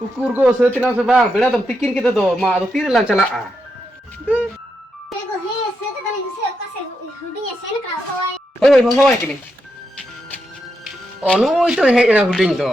ukur go setina se bang bela dom tikin kita do ma do tir lan chala a oi hoi kini onu itu he na huding do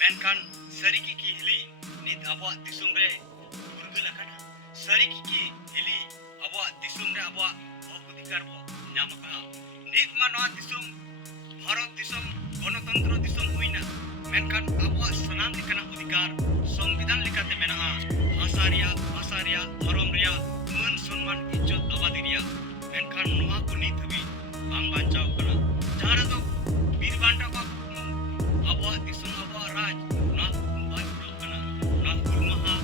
menkan sariki ki hili nit abwa disum re burgul akana sariki ki hili abwa disum re abwa hokudikar bo nyamaka nit manwa disum bharat disum গণতন্ত্র disum huina menkan abwa sanam dikana odikar সংবিধান likate menaha asaria harom ria man sunman izzat abadi ria menkan noa ko nit habi bang bancao kana jahara do bir banta ko abwa disum abwa raj na bai kana na hul maha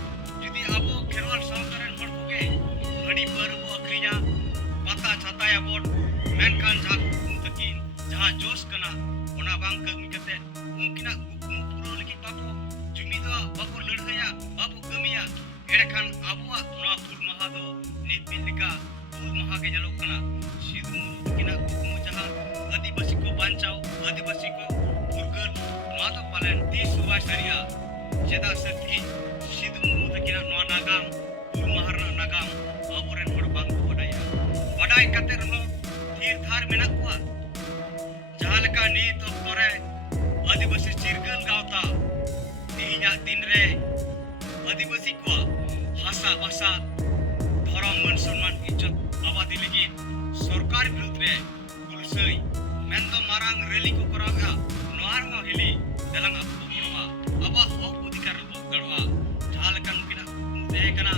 judi abo kherwal sawtaren hor koge hadi par bo akriya pata chataya bot menkan jak takin jaha jos kana ona bang kami kate unkina gukmu puro lagi papo jumi do bapo ladhaya bapo kamiya erekan abwa na hul maha do nit bindika hul maha ke jalok kana sidu kina gukmu jaha adibasi ko bancao adibasi ko burgal mato palen di subas saria jeda sati sidu kina no nagam hul mahar nagam aboren hor bang badaya badai kate rho thir thar menak ko jahalka ni toktore adibasi cirgal gauta tinya dinre adibasi ko hasa basa dharam man सम्मान इज्जत abadi lagi सरकार विरुद्ध रे kulsai mendo marang rally ko koraga noar mo hili dalang abu borwa aba hok odikar garwa jahalkan kina te kana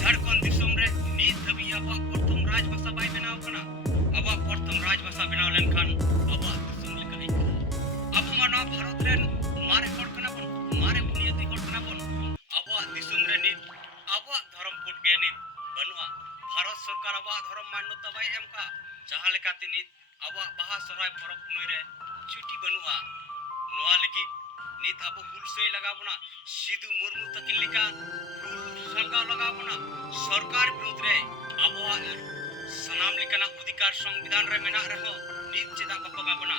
Jharkhand दिसम रे ni thabi aba porthom raj bhasa bai benaw kana aba porthom raj bhasa benaw lenkhan aba disum leka ikka abu mano bharat ren mare hor kana bon mare buniyati hor kana bon aba disum re ni aba dharam code ge ni banua bharat sarkar aba dharam manyota bai emka jaha lekate ni aba baha sorai porok punoi re chuti banua noa legi nit abo hulsei lagabona sidu murmu takin leka rule sarkar lagabona सरकार विरुद्ध रे abo sanam likana odikar সংবিধান re mena reho nit cheda bako gabona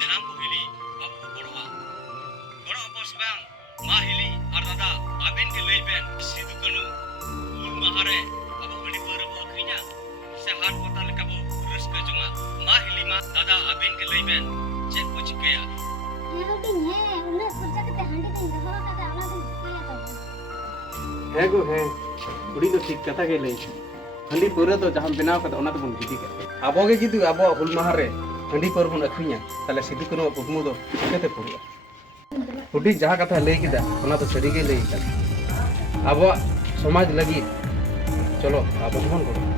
denam ko hili abo borwa goro bos bang ma hili ar dada aben ke leiben sidu kanu hul mahare abo hali parabo akhinya se har kota lekabo ruska junga दादा अबिन के लई Ben check को चिकाया उन्हें खर्चा करते हांडी दिन दहवा का आना दिन चिकाया तो है गो है उड़ी तो ठीक कथा के लई हंडी पूरा तो जहां बनाव कत ओना तो बन गिदी का आबो गे जिदु आबो हुल माहा रे हंडी पर बन अखरिया ताले सिद्धू कनो कुकमु दो केते पुरुआ उड़ी जहां कथा लई किदा ओना तो सरी गे लई का आबो समाज लगी चलो आबो बन करो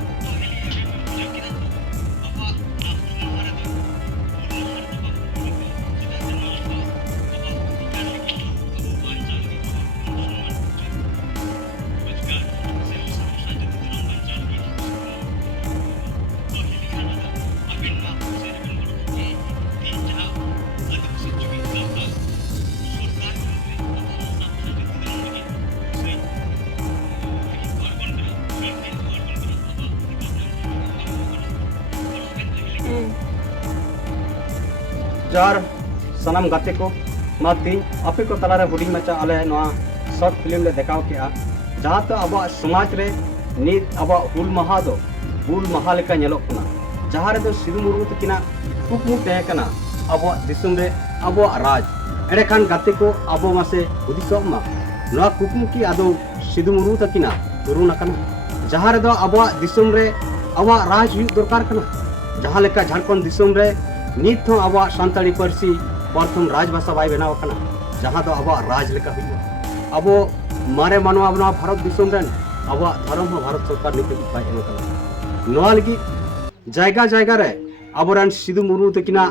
जार सनम गाते को माती आपे को तलारे हुडिंग मचा आले नवा शॉर्ट फिल्म ले देखाव के जहां तो अब समाज रे नित अब हुल महा दो हुल महा लेका नेलोक कना जहां रे दो सिदु मुर्मू तकिना कुकमु तहे कना अब दिसुम रे अब राज एडे खान गाते को अब मासे हुदिसो मा नवा कुकमु की आदो सिदु मुर्मू तकिना तुरुना कना जहां रे दो अब दिसुम रे अब राज हुई दरकार कना जहां लेका झारखंड दिसुम रे नित हो अब सानताड़ी पारसी प्रथम राजभाषा बाय बनाव कना जहां दो अब राज लेका हुई अब मारे मानवा अब भारत दिसुम रेन अब धर्म हो भारत सरकार नित बाय एम कना नवा लगी जायगा जायगा रे अबरान सिदु मुर्मू तकिना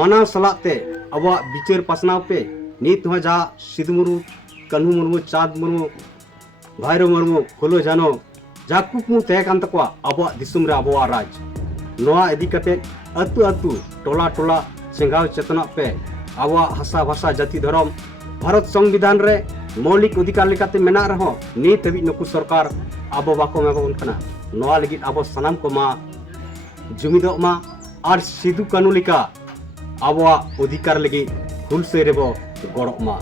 मानव सलाते अब विचार पासनाव पे नित हो जा सिदु मुर्मू कन्हू मुर्मू चाँद मुर्मू भाईरो मुर्मू फुलो जानो जा कुकमु तहे कान तकवा अब दिसुम रे अब राज नवा इदी कते अतु अतु टोला टोला चेंगाव चेतना पे आवा हासा भाषा जाति धर्म भारत संविधान रे मौलिक अधिकार लेकाते मेना रहो नित हबी नुकु सरकार आबो बाको मेबो उनकना नवा लगी आबो सनाम को मा जुमिदो मा और सिदु कानू लेका आबो अधिकार लगी हुल से रेबो गड़ो मा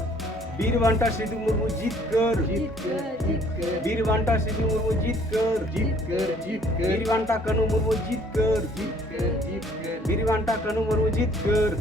वीरवांटा सिदु मुर्मू जीत कर वीरवांटा सिदु मुर्मू जीत कर वीरवांटा कानू मुर्मू जीत कर वीरवांटा कानू मुर्मू जीत कर